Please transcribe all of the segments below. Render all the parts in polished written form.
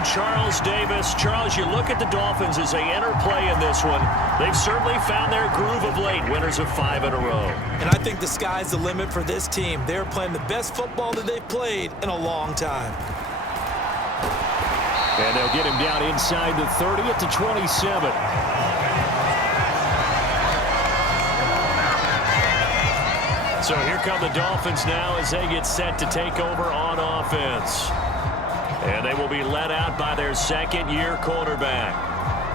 from Charles Davis. Charles, you look at the Dolphins as they enter play in this one. They've certainly found their groove of late, winners of 5 in a row. And I think the sky's the limit for this team. They're playing the best football that they've played in a long time. And they'll get him down inside the 30 at the 27. So here come the Dolphins now as they get set to take over on offense. And they will be led out by their second-year quarterback.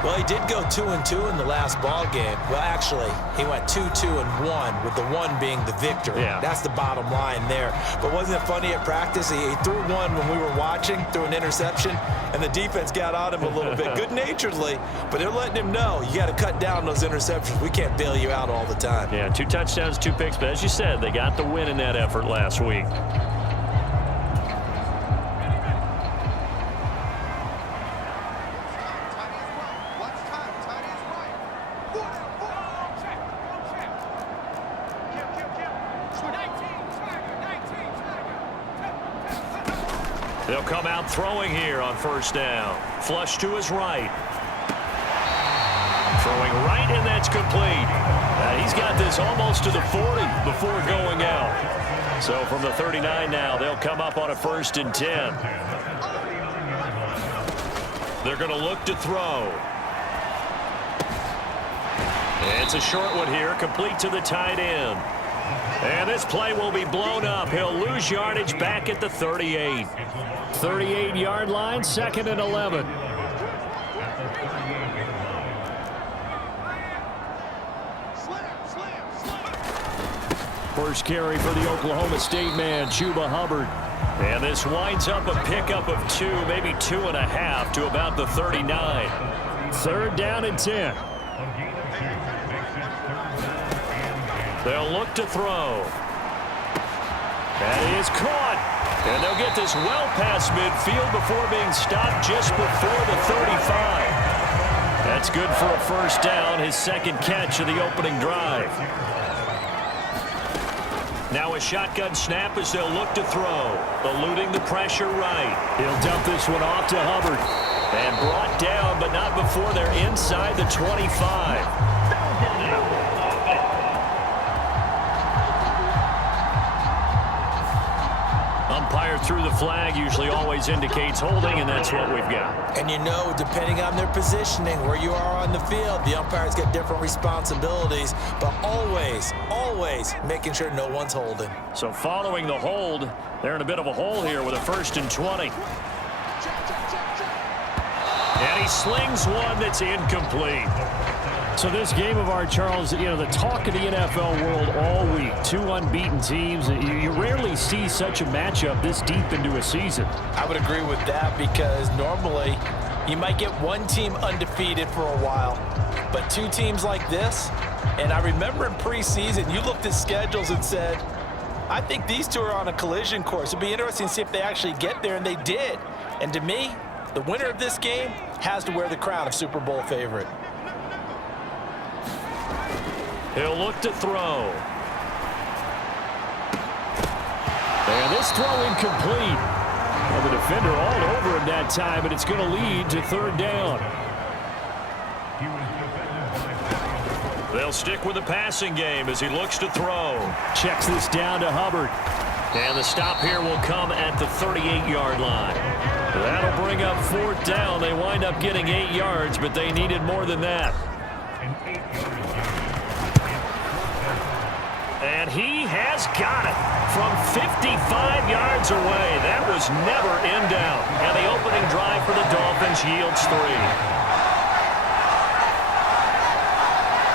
Well, he did go 2-2 in the last ball game. Well, actually, he went 2-2-1, with the one being the victory. Yeah. That's the bottom line there. But wasn't it funny at practice? He threw one when we were watching, threw an interception, and the defense got on him a little bit, good-naturedly. But they're letting him know, you got to cut down those interceptions. We can't bail you out all the time. Yeah, 2 touchdowns, 2 picks. But as you said, they got the win in that effort last week. They'll come out throwing here on first down. Flush to his right. Throwing right, and that's complete. He's got this almost to the 40 before going out. So from the 39 now, they'll come up on a 1st and 10. They're going to look to throw. It's a short one here, complete to the tight end. And this play will be blown up. He'll lose yardage back at the 38. 38-yard line, 2nd and 11. First carry for the Oklahoma State man, Chuba Hubbard. And this winds up a pickup of 2, maybe 2.5 to about the 39. 3rd down and 10. They'll look to throw. That is caught. And they'll get this well past midfield before being stopped just before the 35. That's good for a 1st down, his 2nd catch of the opening drive. Now a shotgun snap as they'll look to throw. Eluding the pressure right. He'll dump this one off to Hubbard. And brought down, but not before they're inside the 25. Umpire through the flag usually always indicates holding, and that's what we've got. And you know, depending on their positioning, where you are on the field, the umpires get different responsibilities, but always, always making sure no one's holding. So following the hold, they're in a bit of a hole here with a 1st and 20. And he slings one that's incomplete. So this game of ours, Charles, you know, the talk of the NFL world all week. 2 unbeaten teams. You rarely see such a matchup this deep into a season. I would agree with that, because normally you might get one team undefeated for a while, but 2 teams like this, and I remember in preseason you looked at schedules and said, I think these 2 are on a collision course. It'd be interesting to see if they actually get there, and they did. And to me, the winner of this game has to wear the crown of Super Bowl favorite. He'll look to throw. And this throw incomplete. Well, the defender all over him that time, and it's going to lead to 3rd down. They'll stick with the passing game as he looks to throw. Checks this down to Hubbard. And the stop here will come at the 38-yard line. That'll bring up 4th down. They wind up getting 8 yards, but they needed more than that. And he has got it from 55 yards away. That was never in doubt. And the opening drive for the Dolphins yields 3.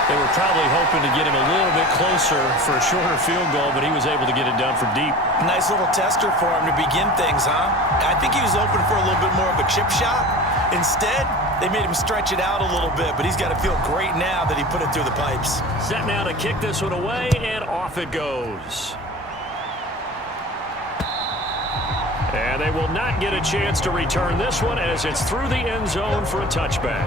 They were probably hoping to get him a little bit closer for a shorter field goal, but he was able to get it done from deep. Nice little tester for him to begin things, huh? I think he was open for a little bit more of a chip shot. Instead, they made him stretch it out a little bit, but he's got to feel great now that he put it through the pipes. Set now to kick this one away, and off it goes. And they will not get a chance to return this one as it's through the end zone for a touchback.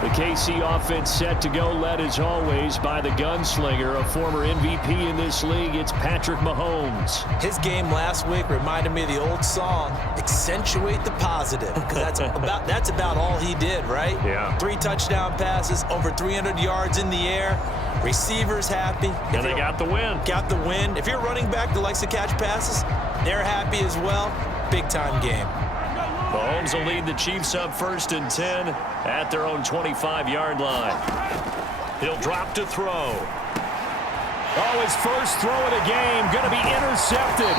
The KC offense set to go, led as always by the gunslinger, a former MVP in this league. It's Patrick Mahomes. His game last week reminded me of the old song, accentuate the positive, because that's about all he did, right? Yeah. 3 touchdown passes, over 300 yards in the air, receivers happy. And they got the win. Got the win. If you're running back that likes to catch passes, they're happy as well. Big-time game. Mahomes will lead the Chiefs up 1st and 10 at their own 25-yard line. He'll drop to throw. Oh, his first throw of the game going to be intercepted.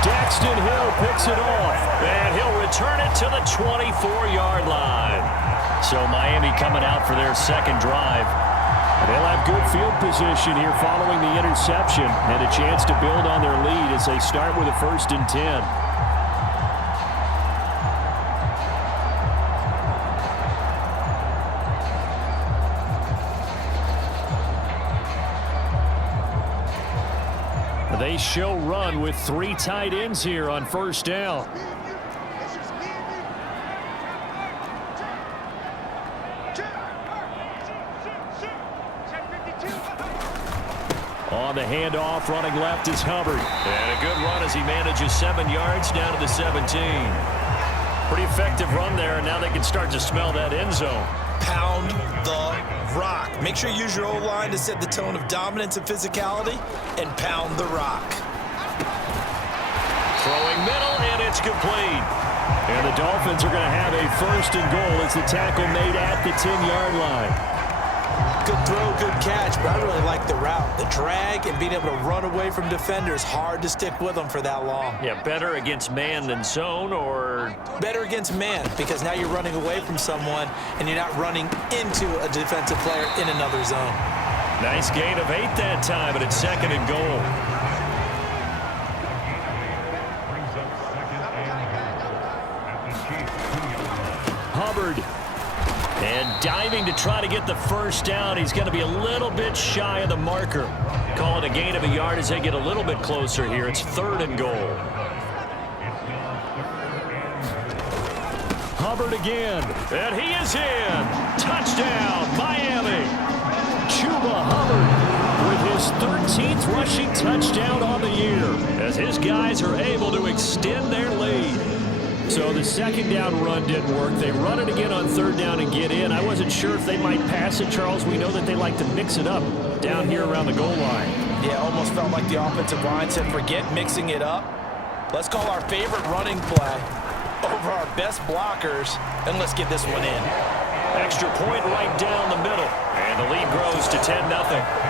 Daxton Hill picks it off, and he'll return it to the 24-yard line. So Miami coming out for their second drive. They'll have good field position here following the interception and a chance to build on their lead as they start with a 1st and 10. They show run with 3 tight ends here on 1st down. On the handoff, running left is Hubbard. And a good run as he manages 7 yards down to the 17. Pretty effective run there, and now they can start to smell that end zone. Pound the rock. Make sure you use your O-line to set the tone of dominance and physicality, and pound the rock. Throwing middle, and it's complete. And the Dolphins are going to have a 1st and goal as the tackle made at the 10-yard line. Good throw, good catch, but I really like the route. The drag and being able to run away from defenders, hard to stick with them for that long. Yeah, better against man than zone, or? Better against man, because now you're running away from someone and you're not running into a defensive player in another zone. Nice gain of 8 that time, but it's 2nd and goal. Hubbard. And diving to try to get the 1st down. He's going to be a little bit shy of the marker. Call it a gain of a yard as they get a little bit closer here. It's 3rd and goal. Hubbard again. And he is in. Touchdown, Miami. Chuba Hubbard with his 13th rushing touchdown on the year as his guys are able to extend their lead. So the 2nd down run didn't work. They run it again on 3rd down and get in. I wasn't sure if they might pass it, Charles. We know that they like to mix it up down here around the goal line. Yeah, almost felt like the offensive line said, forget mixing it up. Let's call our favorite running play over our best blockers, and let's get this one in. Extra point right down the middle. And the lead grows to 10-0.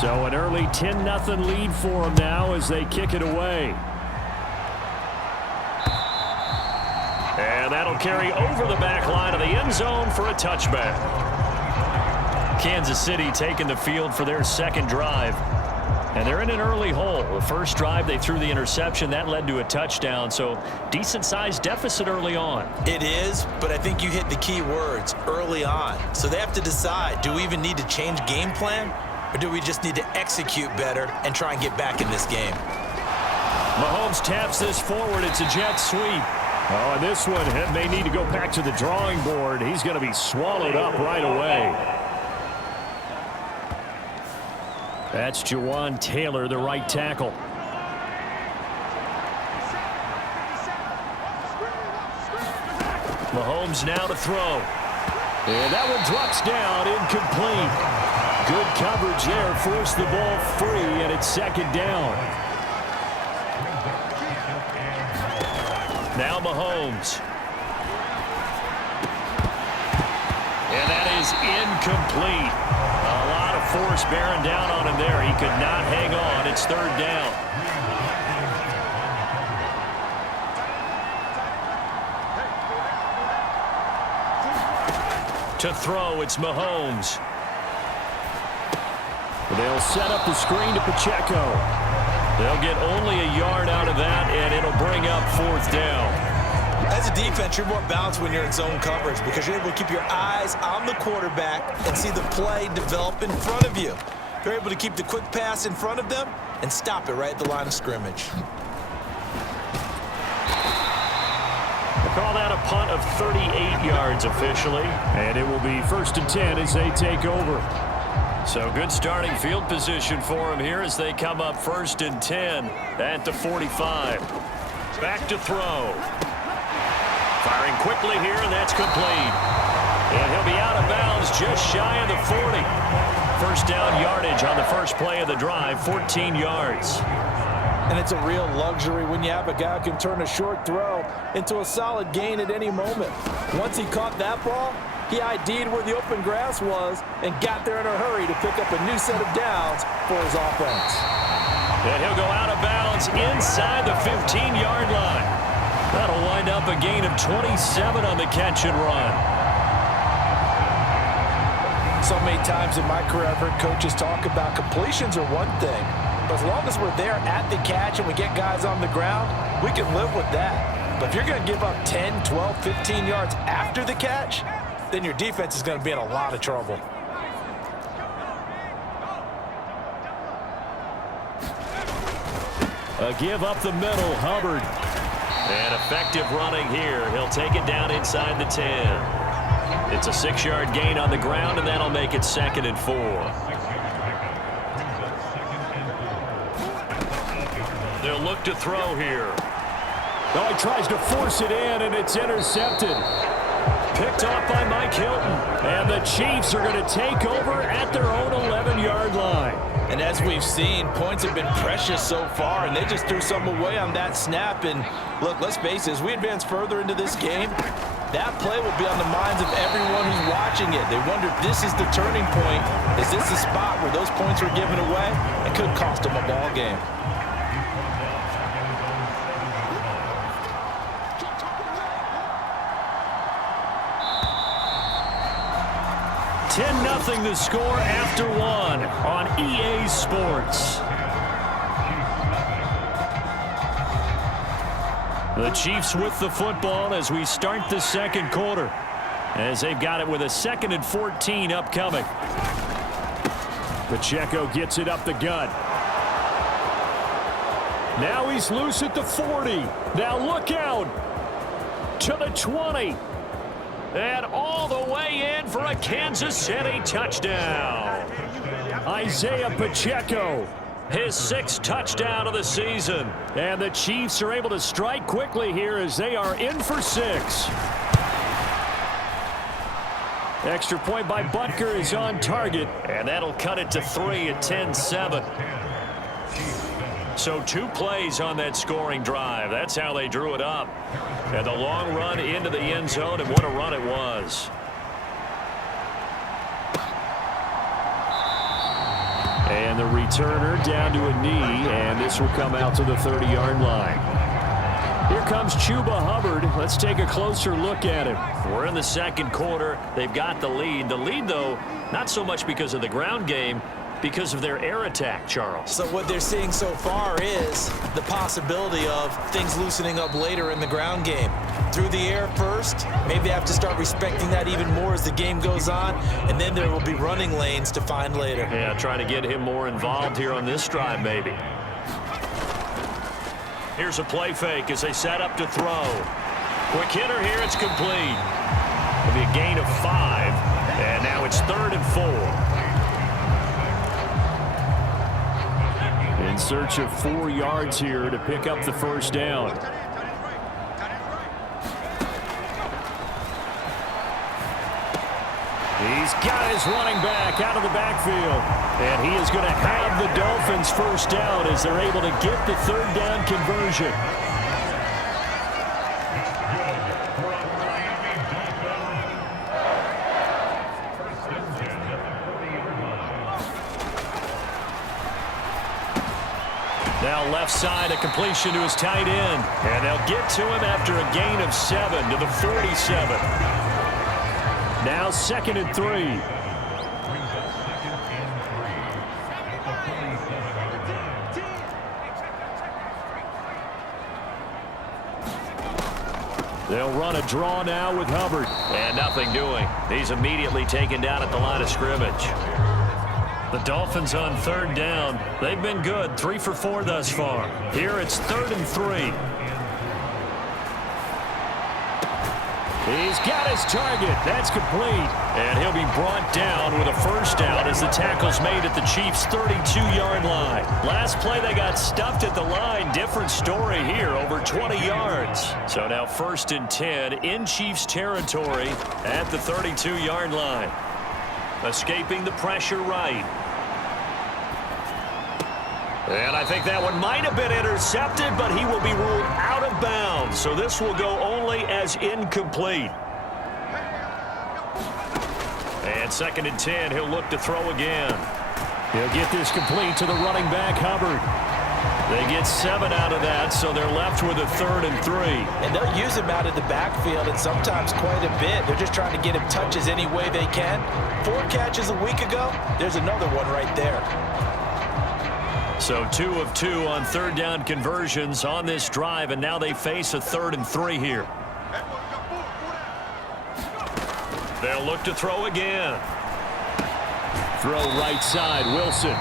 So an early 10-0 lead for them now as they kick it away. And that'll carry over the back line of the end zone for a touchback. Kansas City taking the field for their 2nd drive. And they're in an early hole. The 1st drive, they threw the interception. That led to a touchdown. So decent-sized deficit early on. It is, but I think you hit the key words, early on. So they have to decide, do we even need to change game plan? Or do we just need to execute better and try and get back in this game? Mahomes taps this forward. It's a jet sweep. Oh, and this one may need to go back to the drawing board. He's going to be swallowed up right away. That's Jawan Taylor, the right tackle. Mahomes now to throw. And that one drops down, incomplete. Good coverage there, forced the ball free, and it's 2nd down. Now Mahomes. And that is incomplete. A lot of force bearing down on him there. He could not hang on. It's 3rd down. To throw, it's Mahomes. They'll set up the screen to Pacheco. They'll get only a yard out of that, and it'll bring up 4th down. As a defense, you're more balanced when you're in zone coverage because you're able to keep your eyes on the quarterback and see the play develop in front of you. They're able to keep the quick pass in front of them and stop it right at the line of scrimmage. Call that a punt of 38 yards officially, and it will be 1st and 10 as they take over. So good starting field position for them here as they come up 1st and 10 at the 45. Back to throw. Firing quickly here, and that's complete. And he'll be out of bounds just shy of the 40. First down yardage on the first play of the drive, 14 yards. And it's a real luxury when you have a guy who can turn a short throw into a solid gain at any moment. Once he caught that ball, he ID'd where the open grass was and got there in a hurry to pick up a new set of downs for his offense. And he'll go out of bounds inside the 15-yard line. That'll wind up a gain of 27 on the catch and run. So many times in my career, I've heard coaches talk about completions are one thing, but as long as we're there at the catch and we get guys on the ground, we can live with that. But if you're going to give up 10, 12, 15 yards after the catch, then your defense is going to be in a lot of trouble. A give up the middle, Hubbard. And effective running here. He'll take it down inside the 10. It's a 6-yard gain on the ground, and that'll make it 2nd and 4. They'll look to throw here. Oh, he tries to force it in, and it's intercepted. Picked off by Mike Hilton. And the Chiefs are going to take over at their own 11-yard line. And as we've seen, points have been precious so far, and they just threw some away on that snap. And look, let's face it, as we advance further into this game, that play will be on the minds of everyone who's watching it. They wonder if this is the turning point. Is this the spot where those points were given away? It could cost them a ball game. Nothing the score after 1 on EA Sports. The Chiefs with the football as we start the second quarter, as they've got it with a 2nd and 14 upcoming. Pacheco gets it up the gut. Now he's loose at the 40. Now look out to the 20. And all the way in for a Kansas City touchdown. Isaiah Pacheco, his 6th touchdown of the season. And the Chiefs are able to strike quickly here as they are in for 6. Extra point by Butker is on target. And that'll cut it to 3 at 10-7. So 2 plays on that scoring drive. That's how they drew it up. And the long run into the end zone, and what a run it was. And the returner down to a knee, and this will come out to the 30-yard line. Here comes Chuba Hubbard. Let's take a closer look at him. We're in the second quarter. They've got the lead. The lead, though, not so much because of the ground game, because of their air attack, Charles. So what they're seeing so far is the possibility of things loosening up later in the ground game. Through the air first, maybe they have to start respecting that even more as the game goes on, and then there will be running lanes to find later. Yeah, trying to get him more involved here on this drive, maybe. Here's a play fake as they set up to throw. Quick hitter here, it's complete. It'll be a gain of 5, and now it's 3rd and 4. In search of 4 yards here to pick up the first down. He's got his running back out of the backfield. And he is going to have the Dolphins first down as they're able to get the 3rd down conversion. Now left side, a completion to his tight end. And they'll get to him after a gain of 7 to the 47. Now 2nd and 3. They'll run a draw now with Hubbard. And nothing doing. He's immediately taken down at the line of scrimmage. The Dolphins on third down. They've been good, 3 for 4 thus far. Here it's 3rd and 3. He's got his target. That's complete. And he'll be brought down with a first down as the tackle's made at the Chiefs' 32-yard line. Last play they got stuffed at the line. Different story here, over 20 yards. So now 1st and 10 in Chiefs territory at the 32-yard line. Escaping the pressure right. And I think that one might have been intercepted, but he will be ruled out of bounds. So this will go only as incomplete. And 2nd and 10, he'll look to throw again. He'll get this complete to the running back, Hubbard. They get 7 out of that, so they're left with a 3rd and 3. And they'll use him out of the backfield, and sometimes quite a bit. They're just trying to get him touches any way they can. 4 catches a week ago. There's another one right there. So 2 of 2 on 3rd down conversions on this drive, and now they face a 3rd and 3 here. They'll look to throw again. Throw right side, Wilson.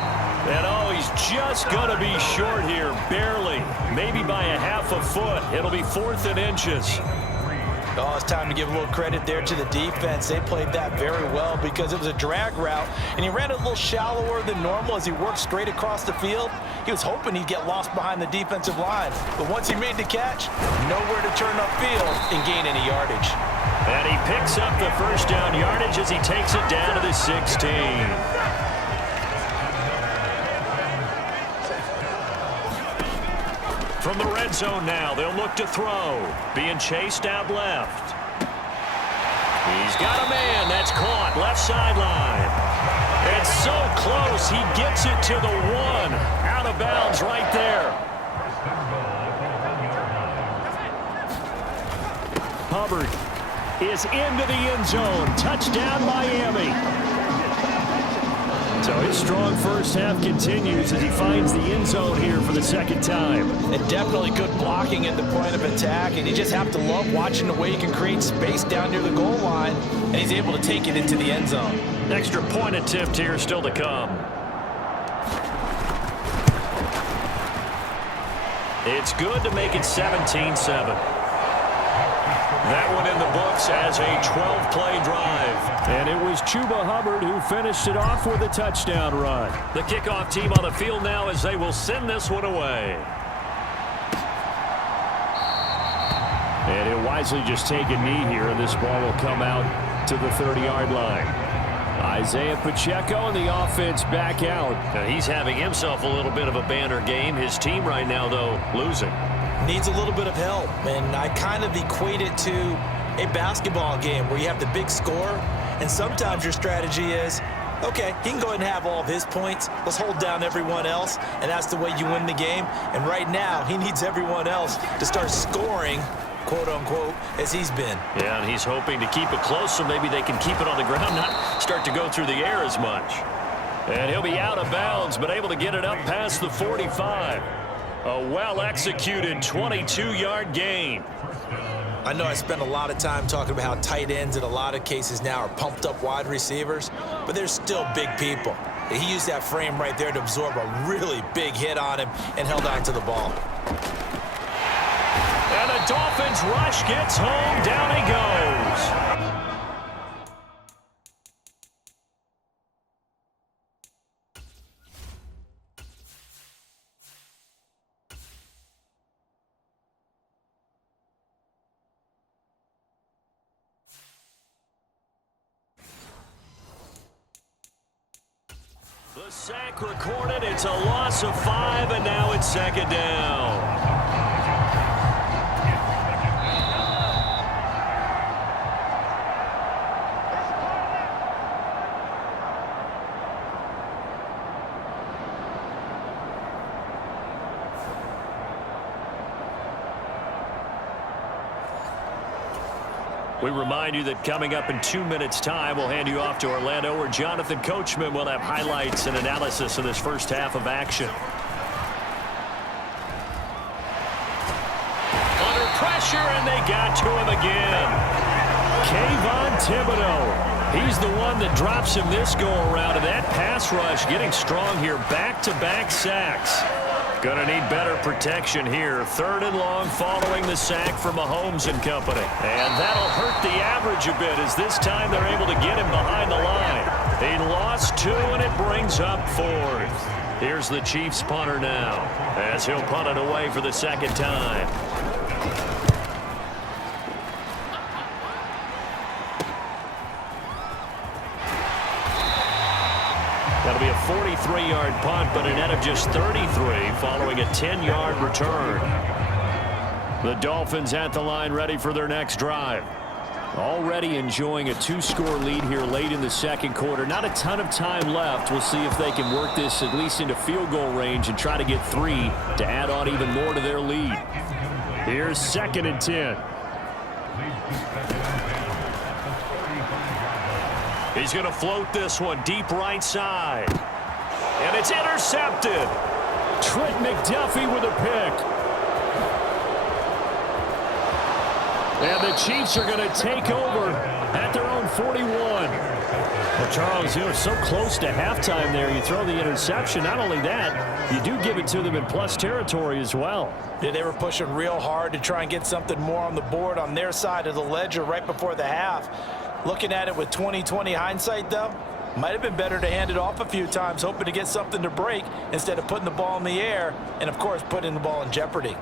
And oh, he's just going to be short here, barely. Maybe by a half a foot. It'll be 4th and inches. Oh, it's time to give a little credit there to the defense. They played that very well because it was a drag route, and he ran a little shallower than normal as he worked straight across the field. He was hoping he'd get lost behind the defensive line, but once he made the catch, nowhere to turn upfield and gain any yardage. And he picks up the first down yardage as he takes it down to the 16. From the red zone now, they'll look to throw. Being chased out left. He's got a man. That's caught. Left sideline. It's so close. He gets it to the 1. Out of bounds right there. Hubbard is into the end zone. Touchdown, Miami. So his strong first half continues as he finds the end zone here for the 2nd time. And definitely good blocking at the point of attack, and you just have to love watching the way he can create space down near the goal line, and he's able to take it into the end zone. Extra point attempt here still to come. It's good to make it 17-7. That one in the books as a 12-play drive. And it was Chuba Hubbard who finished it off with a touchdown run. The kickoff team on the field now as they will send this one away. And he'll wisely just take a knee here, and this ball will come out to the 30-yard line. Isaiah Pacheco and the offense back out. Now he's having himself a little bit of a banner game. His team right now, though, losing. Needs a little bit of help, and I kind of equate it to a basketball game where you have the big score, and sometimes your strategy is, okay, he can go ahead and have all of his points. Let's hold down everyone else, and that's the way you win the game. And right now, he needs everyone else to start scoring, quote-unquote, as he's been. Yeah, and he's hoping to keep it close so maybe they can keep it on the ground, not start to go through the air as much. And he'll be out of bounds, but able to get it up past the 45. A well-executed 22-yard gain. I know I spent a lot of time talking about how tight ends in a lot of cases now are pumped-up wide receivers, but they're still big people. He used that frame right there to absorb a really big hit on him and held on to the ball. And the Dolphins rush gets home. Down he goes. The sack recorded. It's a loss of 5, and now it's 2nd down. We remind you that coming up in 2 minutes' time, we'll hand you off to Orlando, where Jonathan Coachman will have highlights and analysis of this first half of action. Under pressure, and they got to him again. Kayvon Thibodeaux He's the one that drops him this go-around, and that pass rush getting strong here. Back-to-back sacks. Gonna need better protection here. 3rd and long following the sack from Mahomes and company. And that'll hurt the average a bit as this time they're able to get him behind the line. He lost 2, and it brings up 4th. Here's the Chiefs punter now as he'll punt it away for the 2nd time. That'll be a 43-yard punt, but a net of just 33 following a 10-yard return. The Dolphins at the line ready for their next drive. Already enjoying a 2-score lead here late in the 2nd quarter. Not a ton of time left. We'll see if they can work this at least into field goal range and try to get 3 to add on even more to their lead. Here's 2nd and 10. He's going to float this one deep right side. And it's intercepted. Trent McDuffie with a pick. And the Chiefs are going to take over at their own 41. Well, Charles, you were so close to halftime there. You throw the interception. Not only that, you do give it to them in plus territory as well. Yeah, they were pushing real hard to try and get something more on the board on their side of the ledger right before the half. Looking at it with 20/20 hindsight, though, might have been better to hand it off a few times, hoping to get something to break instead of putting the ball in the air and, of course, putting the ball in jeopardy.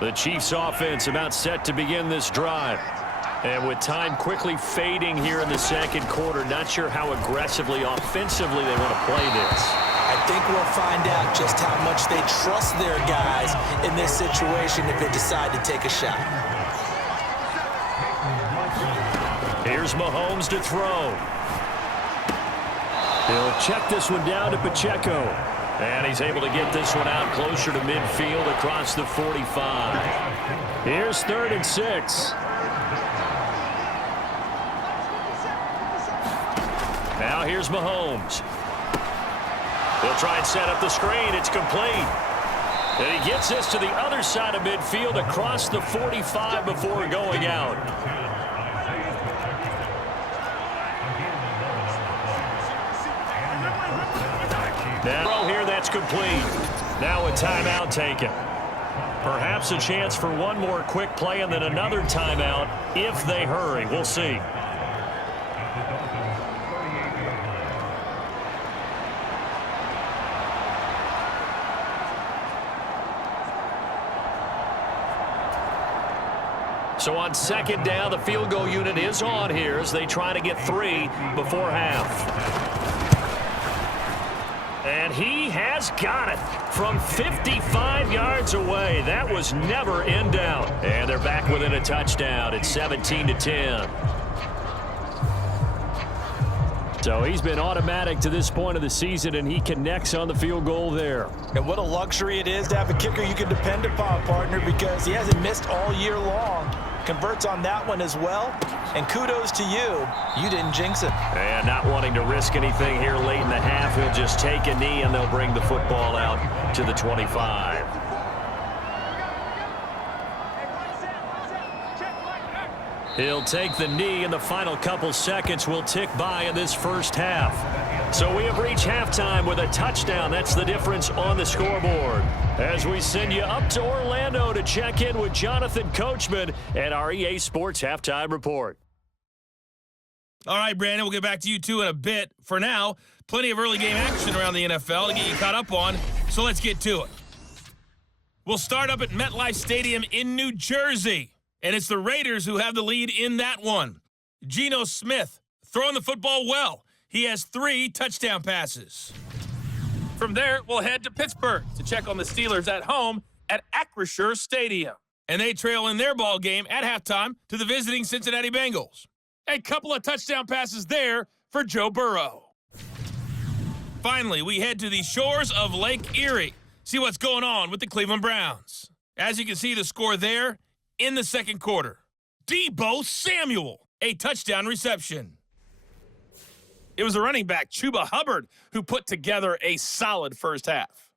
The Chiefs offense about set to begin this drive. And with time quickly fading here in the 2nd quarter, not sure how aggressively, offensively they want to play this. I think we'll find out just how much they trust their guys in this situation if they decide to take a shot. Here's Mahomes to throw. He'll check this one down to Pacheco. And he's able to get this one out closer to midfield across the 45. Here's 3rd and 6. Now here's Mahomes. He'll try and set up the screen. It's complete. And he gets this to the other side of midfield across the 45 before going out. Now here, that's complete. Now a timeout taken. Perhaps a chance for one more quick play and then another timeout if they hurry. We'll see. So on 2nd down, the field goal unit is on here as they try to get 3 before half. And he has got it from 55 yards away. That was never in doubt. And they're back within a touchdown. It's 17-10. So he's been automatic to this point of the season, and he connects on the field goal there. And what a luxury it is to have a kicker you can depend upon, partner, because he hasn't missed all year long. Converts on that one as well. And kudos to you. You didn't jinx it. And not wanting to risk anything here late in the half, he'll just take a knee, and they'll bring the football out to the 25. He'll take the knee, and the final couple seconds will tick by in this first half. So we have reached halftime with a touchdown. That's the difference on the scoreboard. As we send you up to Orlando to check in with Jonathan Coachman and our EA Sports Halftime Report. All right, Brandon, we'll get back to you, too, in a bit. For now, plenty of early game action around the NFL to get you caught up on, so let's get to it. We'll start up at MetLife Stadium in New Jersey, and it's the Raiders who have the lead in that one. Geno Smith throwing the football well. He has 3 touchdown passes. From there, we'll head to Pittsburgh to check on the Steelers at home at Acrisure Stadium. And they trail in their ball game at halftime to the visiting Cincinnati Bengals. A couple of touchdown passes there for Joe Burrow. Finally, we head to the shores of Lake Erie. See what's going on with the Cleveland Browns. As you can see, the score there in the 2nd quarter. Deebo Samuel, a touchdown reception. It was the running back, Chuba Hubbard, who put together a solid first half.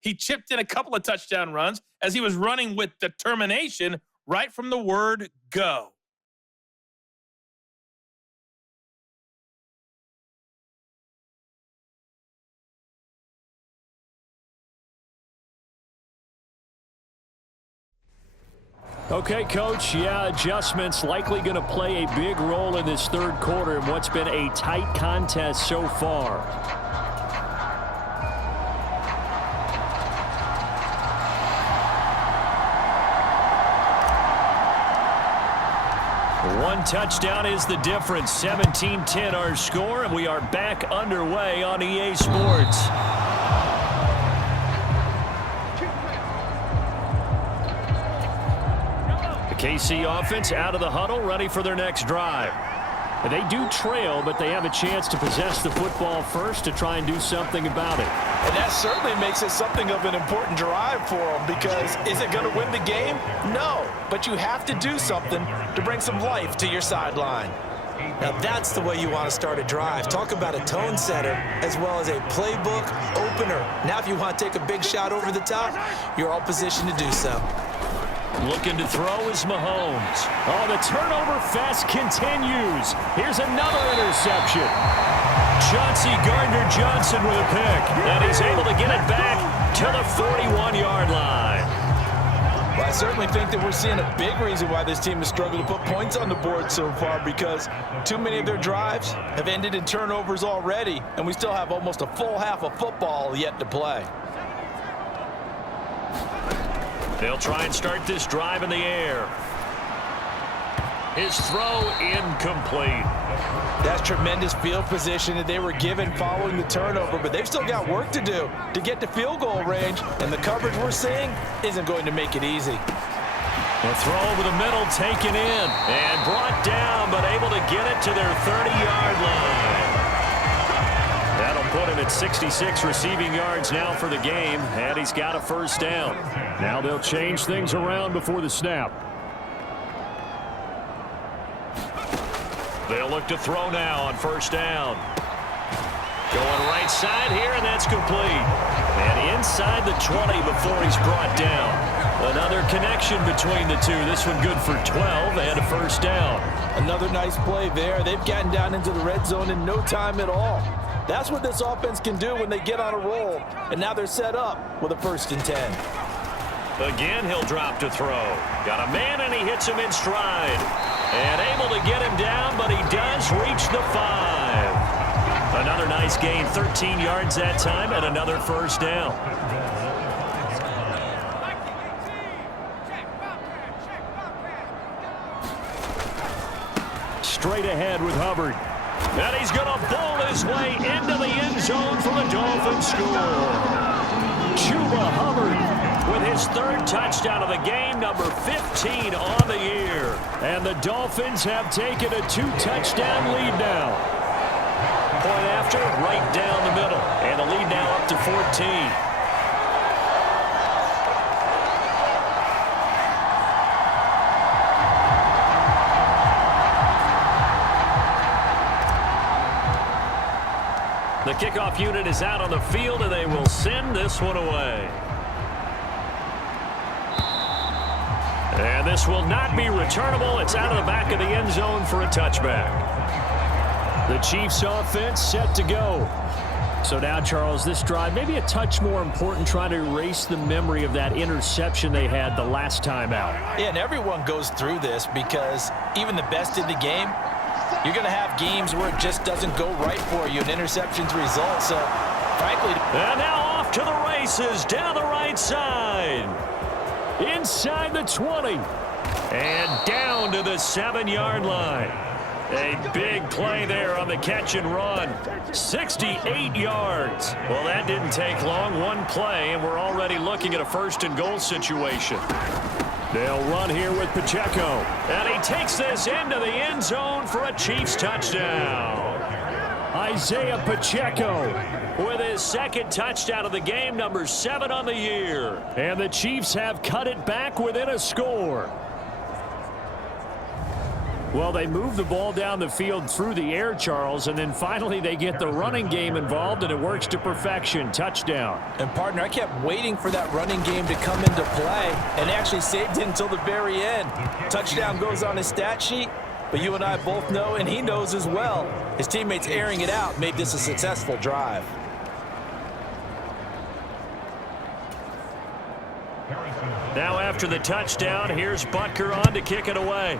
He chipped in a couple of touchdown runs as he was running with determination right from the word go. Okay, Coach, yeah, adjustments likely going to play a big role in this third quarter in what's been a tight contest so far. One touchdown is the difference. 17-10 our score, and we are back underway on EA Sports. KC offense out of the huddle, ready for their next drive. They do trail, but they have a chance to possess the football first to try and do something about it. And that certainly makes it something of an important drive for them, because is it going to win the game? No, but you have to do something to bring some life to your sideline. Now that's the way you want to start a drive. Talk about a tone setter as well as a playbook opener. Now if you want to take a big shot over the top, you're all positioned to do so. Looking to throw is Mahomes. Oh, the turnover fest continues. Here's another interception. Chauncey Gardner-Johnson with a pick. And he's able to get it back to the 41-yard line. Well, I certainly think that we're seeing a big reason why this team has struggled to put points on the board so far, because too many of their drives have ended in turnovers already, and we still have almost a full half of football yet to play. They'll try and start this drive in the air. His throw incomplete. That's tremendous field position that they were given following the turnover, but they've still got work to do to get to field goal range, and the coverage we're seeing isn't going to make it easy. A throw over the middle taken in and brought down, but able to get it to their 30-yard line. That'll put him at 66 receiving yards now for the game, and he's got a first down. Now they'll change things around before the snap. They'll look to throw now on first down. Going right side here, and that's complete. And inside the 20 before he's brought down. Another connection between the two. This one good for 12 and a first down. Another nice play there. They've gotten down into the red zone in no time at all. That's what this offense can do when they get on a roll. And now they're set up with a 1st and 10. Again, he'll drop to throw. Got a man, and he hits him in stride. And able to get him down, but he does reach the 5. Another nice gain, 13 yards that time, and another first down. Straight ahead with Hubbard. And he's going to bowl his way into the end zone for the Dolphins score. Chuba Hubbard with his 3rd touchdown of the game, number 15 on the year. And the Dolphins have taken a 2-touchdown lead now. Point after, right down the middle. And the lead now up to 14. The kickoff unit is out on the field, and they will send this one away. And this will not be returnable. It's out of the back of the end zone for a touchback. The Chiefs offense set to go. So now, Charles, this drive maybe a touch more important, trying to erase the memory of that interception they had the last time out. Yeah, and everyone goes through this, because even the best in the game, you're going to have games where it just doesn't go right for you, and interceptions result. So, frankly... And now off to the races, down the right side. Inside the 20. And down to the 7-yard line. A big play there on the catch and run. 68 yards. Well, that didn't take long. One play, and we're already looking at a 1st and goal situation. They'll run here with Pacheco. And he takes this into the end zone for a Chiefs touchdown. Isaiah Pacheco with his 2nd touchdown of the game, number 7 on the year. And the Chiefs have cut it back within a score. Well, they move the ball down the field through the air, Charles, and then finally they get the running game involved, and it works to perfection. Touchdown. And, partner, I kept waiting for that running game to come into play, and they actually saved it until the very end. Touchdown goes on his stat sheet, but you and I both know, and he knows as well, his teammates airing it out made this a successful drive. Now after the touchdown, here's Butker on to kick it away.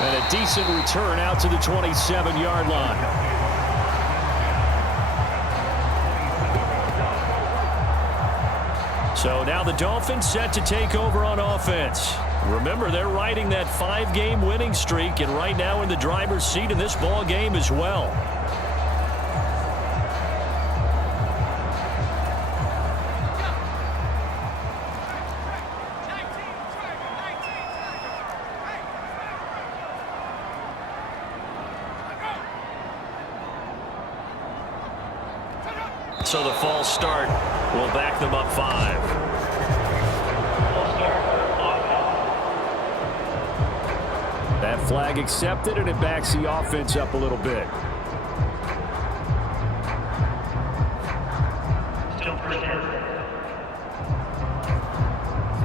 And a decent return out to the 27-yard line. So now the Dolphins set to take over on offense. Remember, they're riding that 5-game winning streak, and right now in the driver's seat in this ball game as well. So the false start will back them up 5. That flag accepted, and it backs the offense up a little bit.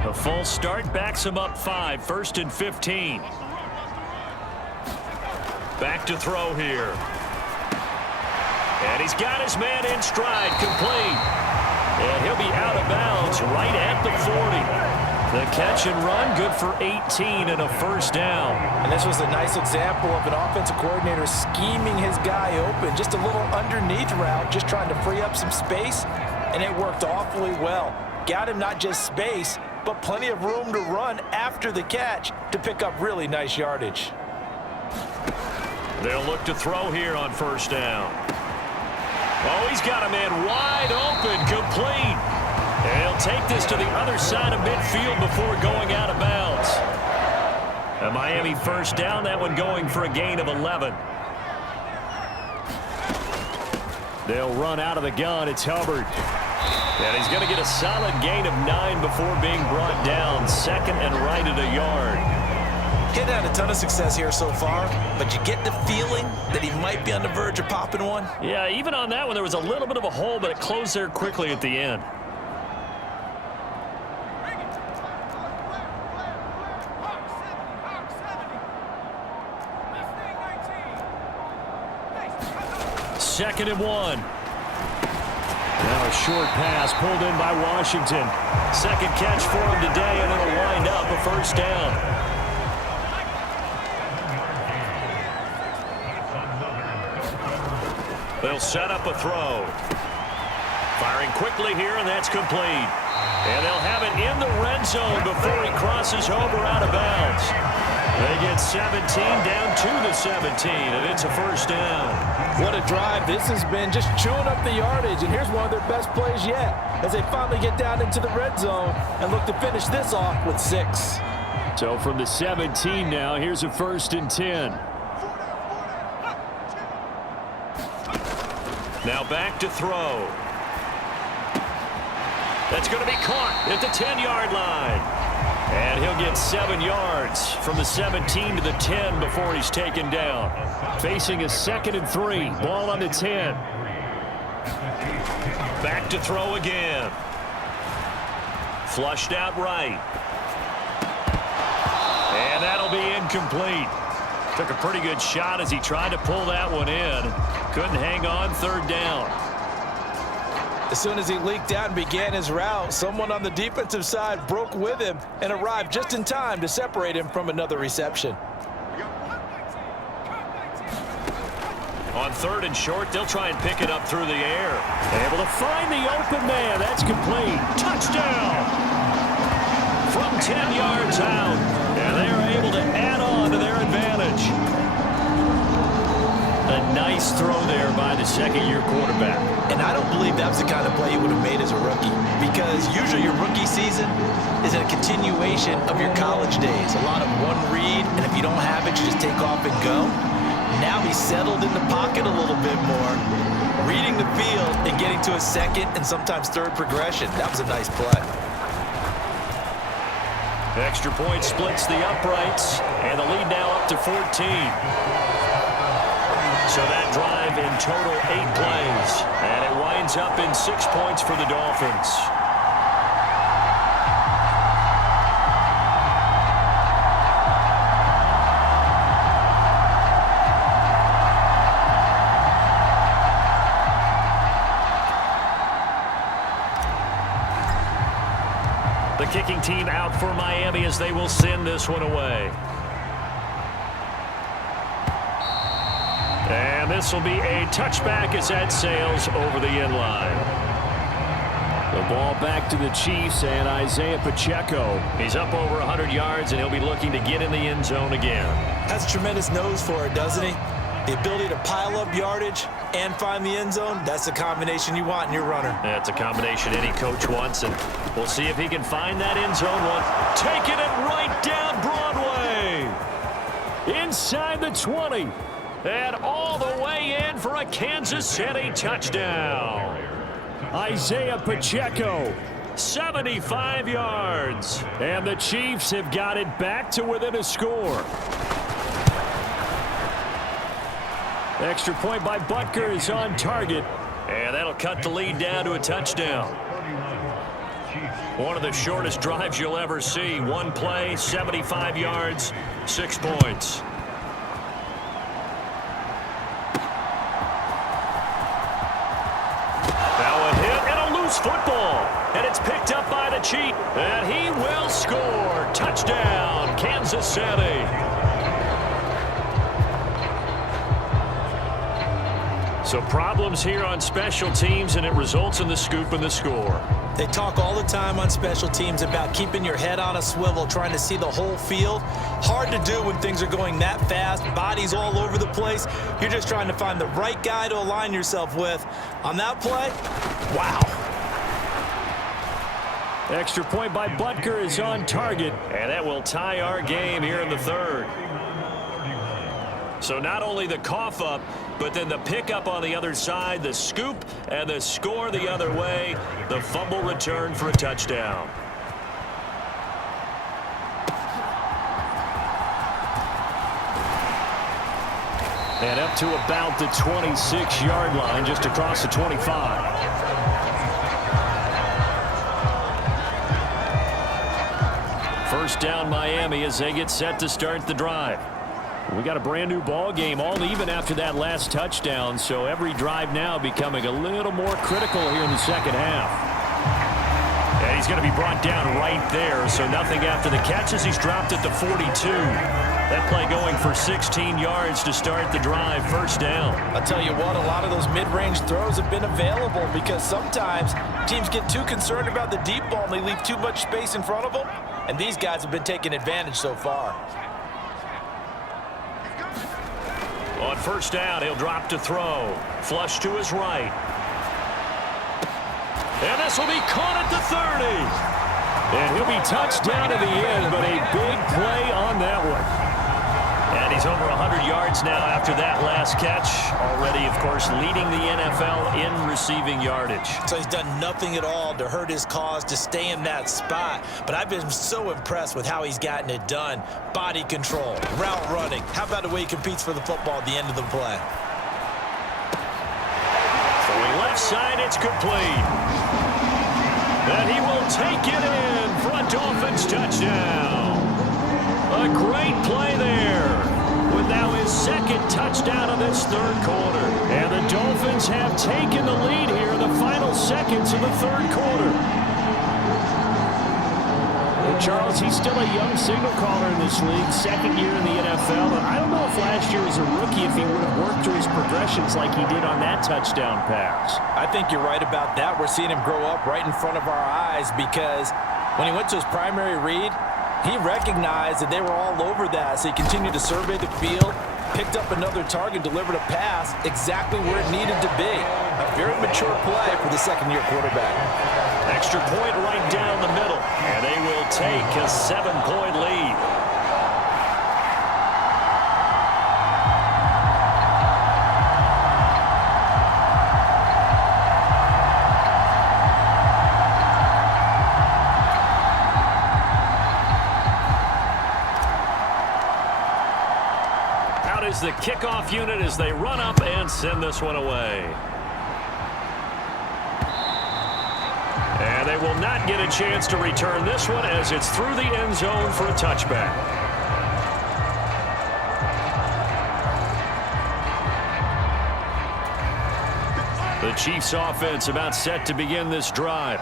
The false start backs them up 5. 1st and 15. Back to throw here. And he's got his man in stride, complete. And he'll be out of bounds right at the 40. The catch and run, good for 18 and a first down. And this was a nice example of an offensive coordinator scheming his guy open. Just a little underneath route, just trying to free up some space, and it worked awfully well. Got him not just space, but plenty of room to run after the catch to pick up really nice yardage. They'll look to throw here on first down. Oh, he's got a man wide open, complete. And he'll take this to the other side of midfield before going out of bounds. A Miami first down, that one going for a gain of 11. They'll run out of the gun. It's Hubbard. And he's going to get a solid gain of 9 before being brought down. 2nd and right at a yard. He's had a ton of success here so far, but you get the feeling that he might be on the verge of popping one. Yeah, even on that one, there was a little bit of a hole, but it closed there quickly at the end. Second and 1. Now a short pass pulled in by Washington. Second catch for him today, and it'll wind up a first down. They'll set up a throw. Firing quickly here, and that's complete. And they'll have it in the red zone before he crosses over out of bounds. They get 17 down to the 17, and it's a first down. What a drive this has been, just chewing up the yardage, and here's one of their best plays yet as they finally get down into the red zone and look to finish this off with 6. So from the 17 now, here's a 1st and 10. Now back to throw. That's going to be caught at the 10-yard line. And he'll get 7 yards from the 17 to the 10 before he's taken down. Facing a 2nd and 3. Ball on the 10. Back to throw again. Flushed out right. And that'll be incomplete. Took a pretty good shot as he tried to pull that one in. Couldn't hang on. 3rd down. As soon as he leaked out and began his route, someone on the defensive side broke with him and arrived just in time to separate him from another reception. On 3rd and short, they'll try and pick it up through the air. Able to find the open man. That's complete. Touchdown! From 10 yards out. And they're able to add on to their advantage. A nice throw there by the 2nd-year quarterback. And I don't believe that was the kind of play you would have made as a rookie, because usually your rookie season is a continuation of your college days. A lot of one read, and if you don't have it, you just take off and go. Now he's settled in the pocket a little bit more, reading the field and getting to a 2nd and sometimes 3rd progression. That was a nice play. Extra point splits the uprights, and the lead now up to 14. So that drive in total 8 plays, and it winds up in 6 points for the Dolphins. The kicking team out for Miami as they will send this one away. And this will be a touchback as that sails over the end line. The ball back to the Chiefs and Isaiah Pacheco. He's up over 100 yards, and he'll be looking to get in the end zone again. Has a tremendous nose for it, doesn't he? The ability to pile up yardage and find the end zone, that's the combination you want in your runner. That's a combination any coach wants, and we'll see if he can find that end zone one. Taking it right down Broadway. Inside the 20. And all the way in for a Kansas City touchdown. Isaiah Pacheco, 75 yards. And the Chiefs have got it back to within a score. Extra point by Butker is on target. And that'll cut the lead down to a touchdown. One of the shortest drives you'll ever see. One play, 75 yards, 6 points. Football, and it's picked up by the Chief, and he will score. Touchdown, Kansas City. So problems here on special teams, and it results in the scoop and the score. They talk all the time on special teams about keeping your head on a swivel, trying to see the whole field. Hard to do when things are going that fast, bodies all over the place. You're just trying to find the right guy to align yourself with. On that play, wow. Extra point by Butker is on target, and that will tie our game here in the third. So not only the cough up, but then the pickup on the other side, the scoop, and the score the other way, the fumble return for a touchdown. And up to about the 26-yard line, just across the 25. First down Miami as they get set to start the drive. We got a brand new ball game, all even after that last touchdown, so every drive now becoming a little more critical here in the second half. And he's going to be brought down right there, so nothing after the catches. He's dropped at the 42. That play going for 16 yards to start the drive, first down. I'll tell you what, a lot of those mid-range throws have been available because sometimes teams get too concerned about the deep ball and they leave too much space in front of them. And these guys have been taking advantage so far. On first down, he'll drop to throw. Flush to his right. And this will be caught at the 30. And he'll be touched down to the end, but a big play on that one. And he's over 100 yards now after that last catch. Already, of course, leading the NFL in receiving yardage. So he's done nothing at all to hurt his cause, to stay in that spot. But I've been so impressed with how he's gotten it done. Body control, route running. How about the way he competes for the football at the end of the play? Throwing left side, it's complete. And he will take it in for a Dolphins touchdown. A great play there. With now his second touchdown of this third quarter. And the Dolphins have taken the lead here in the final seconds of the third quarter. Well, Charles, he's still a young signal caller in this league, second year in the NFL. But I don't know if last year as a rookie if he would have worked through his progressions like he did on that touchdown pass. I think you're right about that. We're seeing him grow up right in front of our eyes because when he went to his primary read, he recognized that they were all over that, so he continued to survey the field, picked up another target, delivered a pass exactly where it needed to be. A very mature play for the second-year quarterback. Extra point right down the middle, and they will take a 7-point lead. is the kickoff unit as they run up and send this one away. And they will not get a chance to return this one as it's through the end zone for a touchback. The Chiefs offense about set to begin this drive.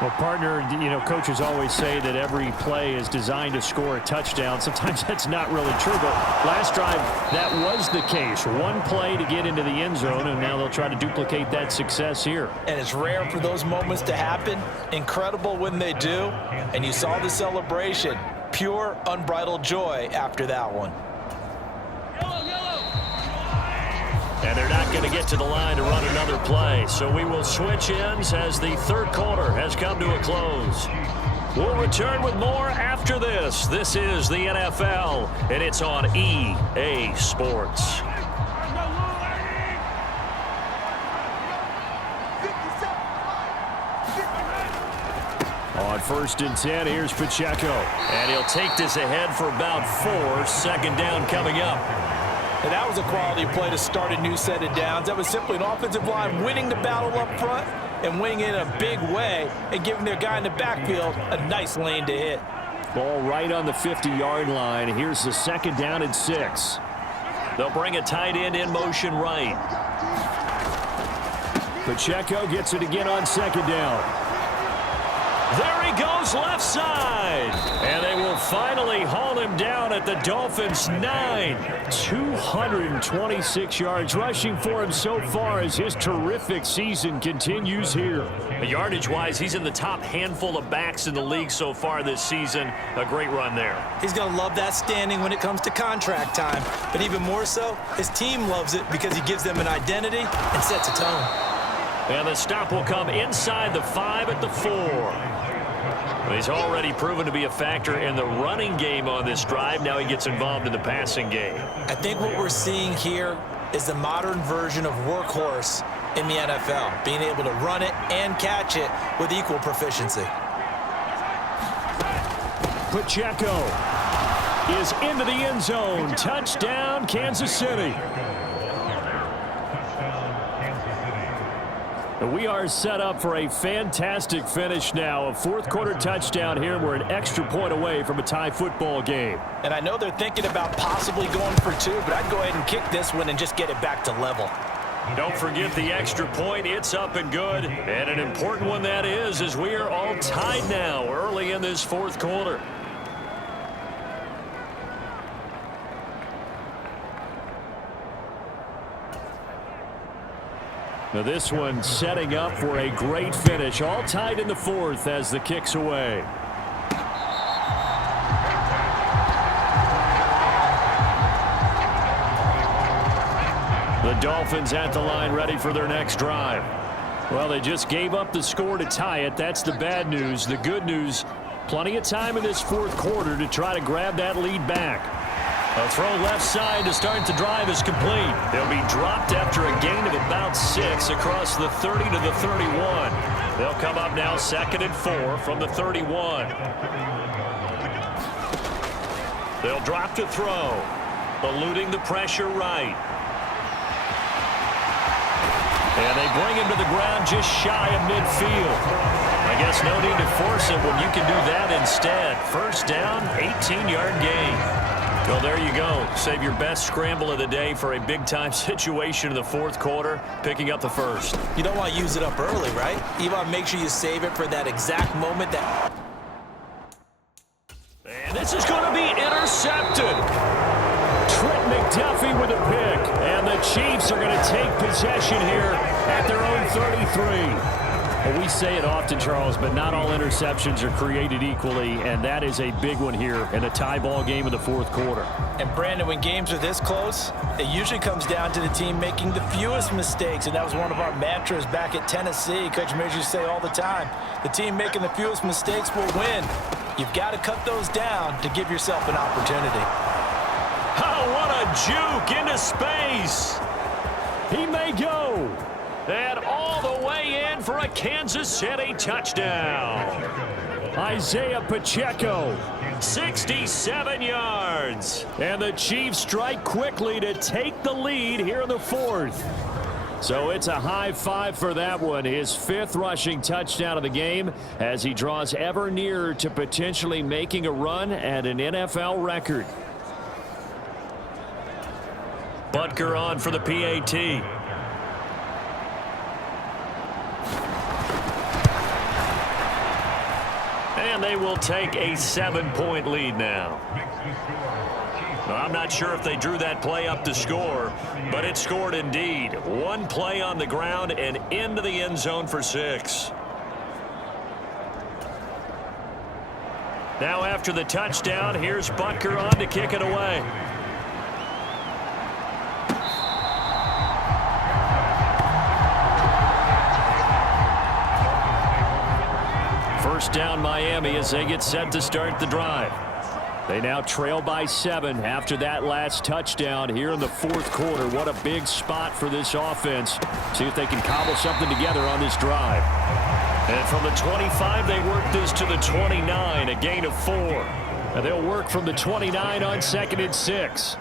Well, partner, coaches always say that every play is designed to score a touchdown. Sometimes that's not really true, but last drive, that was the case. One play to get into the end zone, and now they'll try to duplicate that success here. And it's rare for those moments to happen. Incredible when they do. And you saw the celebration. Pure, unbridled joy after that one. And they're not going to get to the line to run another play. So we will switch ends as the third quarter has come to a close. We'll return with more after this. This is the NFL, and it's on EA Sports. On 1st and 10, here's Pacheco. And he'll take this ahead for about 4. Second down coming up. And that was a quality play to start a new set of downs. That was simply an offensive line winning the battle up front and winning in a big way and giving their guy in the backfield a nice lane to hit. Ball right on the 50-yard line. Here's the 2nd down and 6. They'll bring a tight end in motion right. Pacheco gets it again on 2nd down. There he goes left side. And they will finally haul him down at the Dolphins' 9. 226 yards rushing for him so far as his terrific season continues here. Yardage-wise, he's in the top handful of backs in the league so far this season. A great run there. He's going to love that standing when it comes to contract time. But even more so, his team loves it because he gives them an identity and sets a tone. And the stop will come inside the 5 at the 4. He's already proven to be a factor in the running game on this drive. Now he gets involved in the passing game. I think what we're seeing here is the modern version of workhorse in the NFL, being able to run it and catch it with equal proficiency. Pacheco is into the end zone. Touchdown, Kansas City. We are set up for a fantastic finish now. A fourth-quarter touchdown here. We're an extra point away from a tie football game. And I know they're thinking about possibly going for 2, but I'd go ahead and kick this one and just get it back to level. Don't forget the extra point. It's up and good. And an important one that is, as we are all tied now early in this fourth quarter. Now this one setting up for a great finish. All tied in the fourth as the kick's away. The Dolphins at the line ready for their next drive. Well, they just gave up the score to tie it. That's the bad news. The good news, plenty of time in this fourth quarter to try to grab that lead back. A throw left side to start the drive is complete. They'll be dropped after a gain of about 6 across the 30 to the 31. They'll come up now 2nd and 4 from the 31. They'll drop to throw, eluding the pressure right. And they bring him to the ground just shy of midfield. I guess no need to force it when you can do that instead. First down, 18-yard gain. Well, there you go. Save your best scramble of the day for a big-time situation in the fourth quarter, picking up the first. You don't want to use it up early, right? You want to make sure you save it for that exact moment that... And this is going to be intercepted. Trent McDuffie with a pick. And the Chiefs are going to take possession here at their own 33. Well, we say it often, Charles, but not all interceptions are created equally, and that is a big one here in a tie ball game in the fourth quarter. And, Brandon, when games are this close, it usually comes down to the team making the fewest mistakes, and that was one of our mantras back at Tennessee. Coach Mears used to say all the time, the team making the fewest mistakes will win. You've got to cut those down to give yourself an opportunity. Oh, what a juke into space. He may go. And all the way in for a Kansas City touchdown. Isaiah Pacheco. 67 yards. And the Chiefs strike quickly to take the lead here in the fourth. So it's a high five for that one. His 5th rushing touchdown of the game as he draws ever nearer to potentially making a run at an NFL record. Butker on for the PAT. And they will take a 7-point lead now. I'm not sure if they drew that play up to score, but it scored indeed. One play on the ground and into the end zone for 6. Now after the touchdown, here's Butker on to kick it away. First down Miami as they get set to start the drive. They now trail by 7 after that last touchdown here in the fourth quarter. What a big spot for this offense. See if they can cobble something together on this drive. And from the 25, they work this to the 29, a gain of 4. And they'll work from the 29 on 2nd and 6.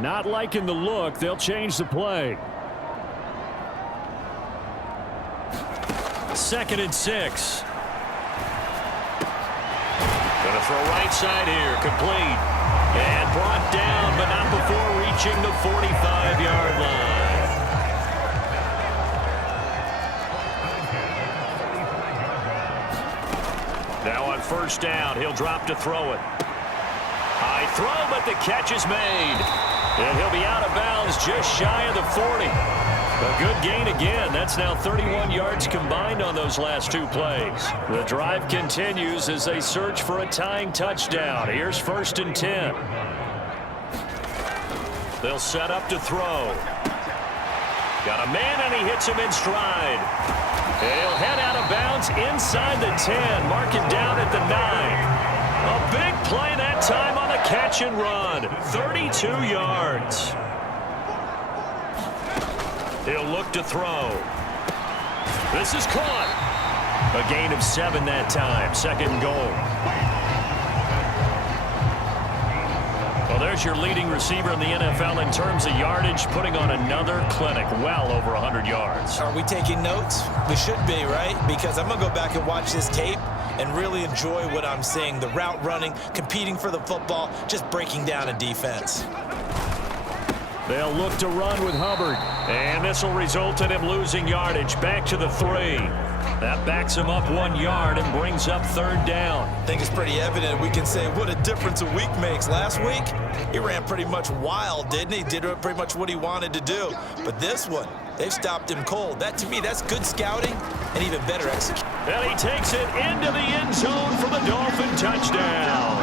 Not liking the look. They'll change the play. 2nd and 6. Going to throw right side here, complete. And brought down, but not before reaching the 45-yard line. Now on first down, he'll drop to throw it. High throw, but the catch is made. And he'll be out of bounds just shy of the 40. A good gain again. That's now 31 yards combined on those last 2 plays. The drive continues as they search for a tying touchdown. Here's 1st and 10. They'll set up to throw. Got a man, and he hits him in stride. And he'll head out of bounds inside the 10. Mark it down at the 9. A big play that time on the catch and run. 32 yards. He'll look to throw. This is caught. A gain of 7 that time. 2nd goal. Well, there's your leading receiver in the NFL in terms of yardage, putting on another clinic, well over 100 yards. Are we taking notes? We should be, right? Because I'm going to go back and watch this tape and really enjoy what I'm seeing. The route running, competing for the football, just breaking down a defense. They'll look to run with Hubbard. And this will result in him losing yardage. Back to the 3. That backs him up 1 yard and brings up 3rd down. I think it's pretty evident. We can say what a difference a week makes. Last week, he ran pretty much wild, didn't he? Did pretty much what he wanted to do. But this one, they've stopped him cold. That, to me, that's good scouting and even better execution. And he takes it into the end zone for the Dolphin touchdown.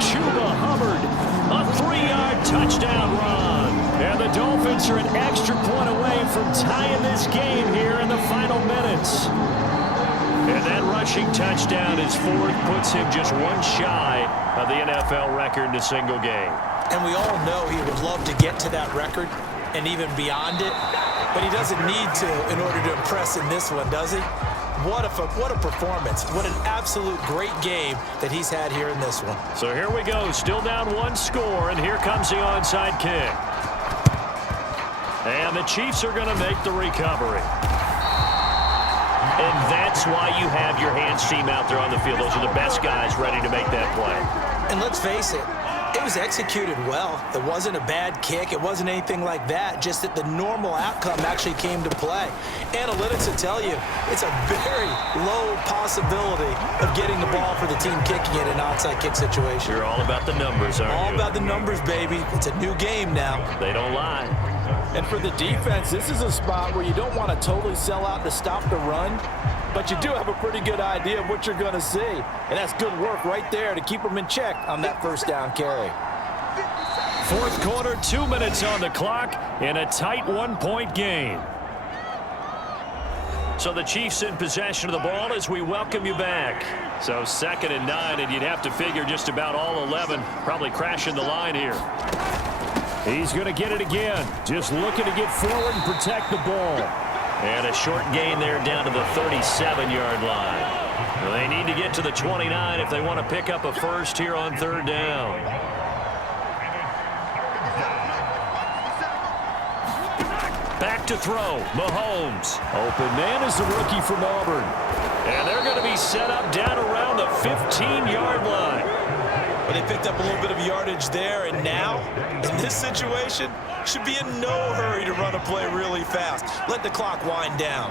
Chuba Hubbard, A 3-yard touchdown run. and the Dolphins are an extra point away from tying this game here in the final minutes. And that rushing touchdown, his 4th, puts him just 1 shy of the NFL record in a single game. And we all know he would love to get to that record and even beyond it, but he doesn't need to in order to impress in this one, does he? What a performance. What an absolute great game that he's had here in this one. So here we go, still down 1 score, and here comes the onside kick. And the Chiefs are going to make the recovery. And that's why you have your hands team out there on the field. Those are the best guys ready to make that play. And let's face it, it was executed well. It wasn't a bad kick. It wasn't anything like that, just that the normal outcome actually came to play. Analytics will tell you it's a very low possibility of getting the ball for the team kicking it in an onside kick situation. You're all about the numbers, aren't you? All about the numbers, baby. It's a new game now. They don't lie. And for the defense, this is a spot where you don't want to totally sell out to stop the run, but you do have a pretty good idea of what you're going to see. And that's good work right there to keep them in check on that first down carry. 4th quarter, 2 minutes on the clock in a tight 1-point game. So the Chiefs in possession of the ball as we welcome you back. So 2nd and 9, and you'd have to figure just about all 11 probably crashing the line here. He's going to get it again. Just looking to get forward and protect the ball. And a short gain there down to the 37-yard line. They need to get to the 29 if they want to pick up a first here on third down. Back to throw, Mahomes. Open man is the rookie from Auburn. And they're going to be set up down around the 15-yard line. Well, they picked up a little bit of yardage there, and now, in this situation, should be in no hurry to run a play really fast. Let the clock wind down.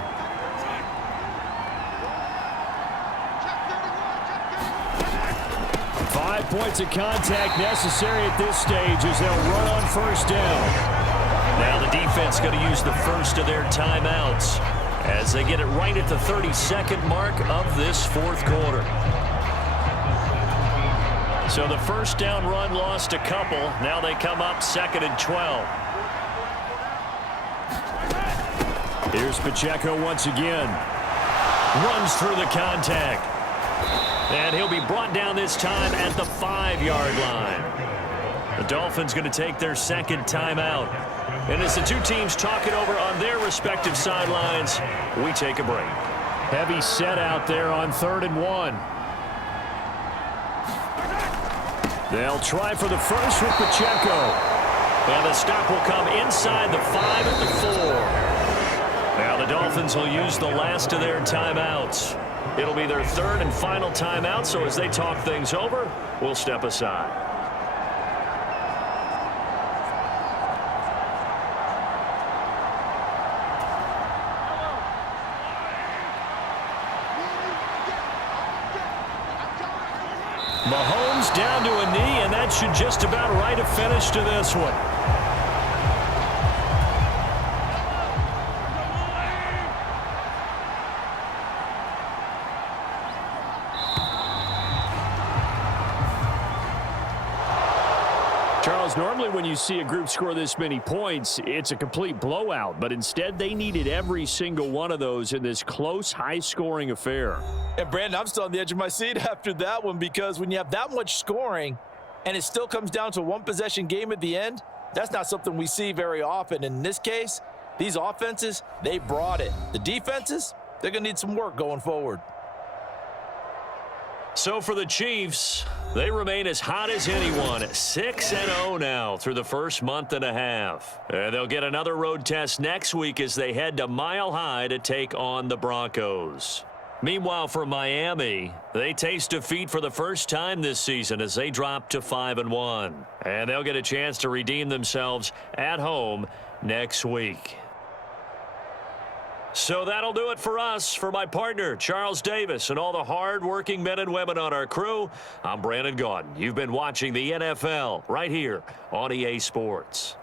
Five points of contact necessary at this stage as they'll run on first down. Now the defense going to use the first of their timeouts as they get it right at the 32nd mark of this fourth quarter. So the first down run lost a couple. Now they come up 2nd and 12. Here's Pacheco once again. Runs through the contact. And he'll be brought down this time at the 5-yard line. The Dolphins going to take their second timeout. And as the two teams talk it over on their respective sidelines, we take a break. Heavy set out there on 3rd and 1. They'll try for the first with Pacheco. And the stop will come inside the 5 at the 4. Now the Dolphins will use the last of their timeouts. It'll be their third and final timeout, so as they talk things over, we'll step aside. Mahomes down to a knee, and that should just about write a finish to this one. Charles, normally when you see a group score this many points, it's a complete blowout, but instead they needed every single one of those in this close, high-scoring affair. And, Brandon, I'm still on the edge of my seat after that one because when you have that much scoring and it still comes down to a one-possession game at the end, that's not something we see very often. In this case, these offenses, they brought it. The defenses, they're going to need some work going forward. So for the Chiefs, they remain as hot as anyone, 6-0 now through the first month and a half. And they'll get another road test next week as they head to Mile High to take on the Broncos. Meanwhile, for Miami, they taste defeat for the first time this season as they drop to 5-1. And they'll get a chance to redeem themselves at home next week. So that'll do it for us. For my partner, Charles Davis, and all the hard-working men and women on our crew, I'm Brandon Gaudin. You've been watching the NFL right here on EA Sports.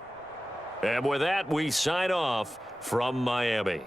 And with that, we sign off from Miami.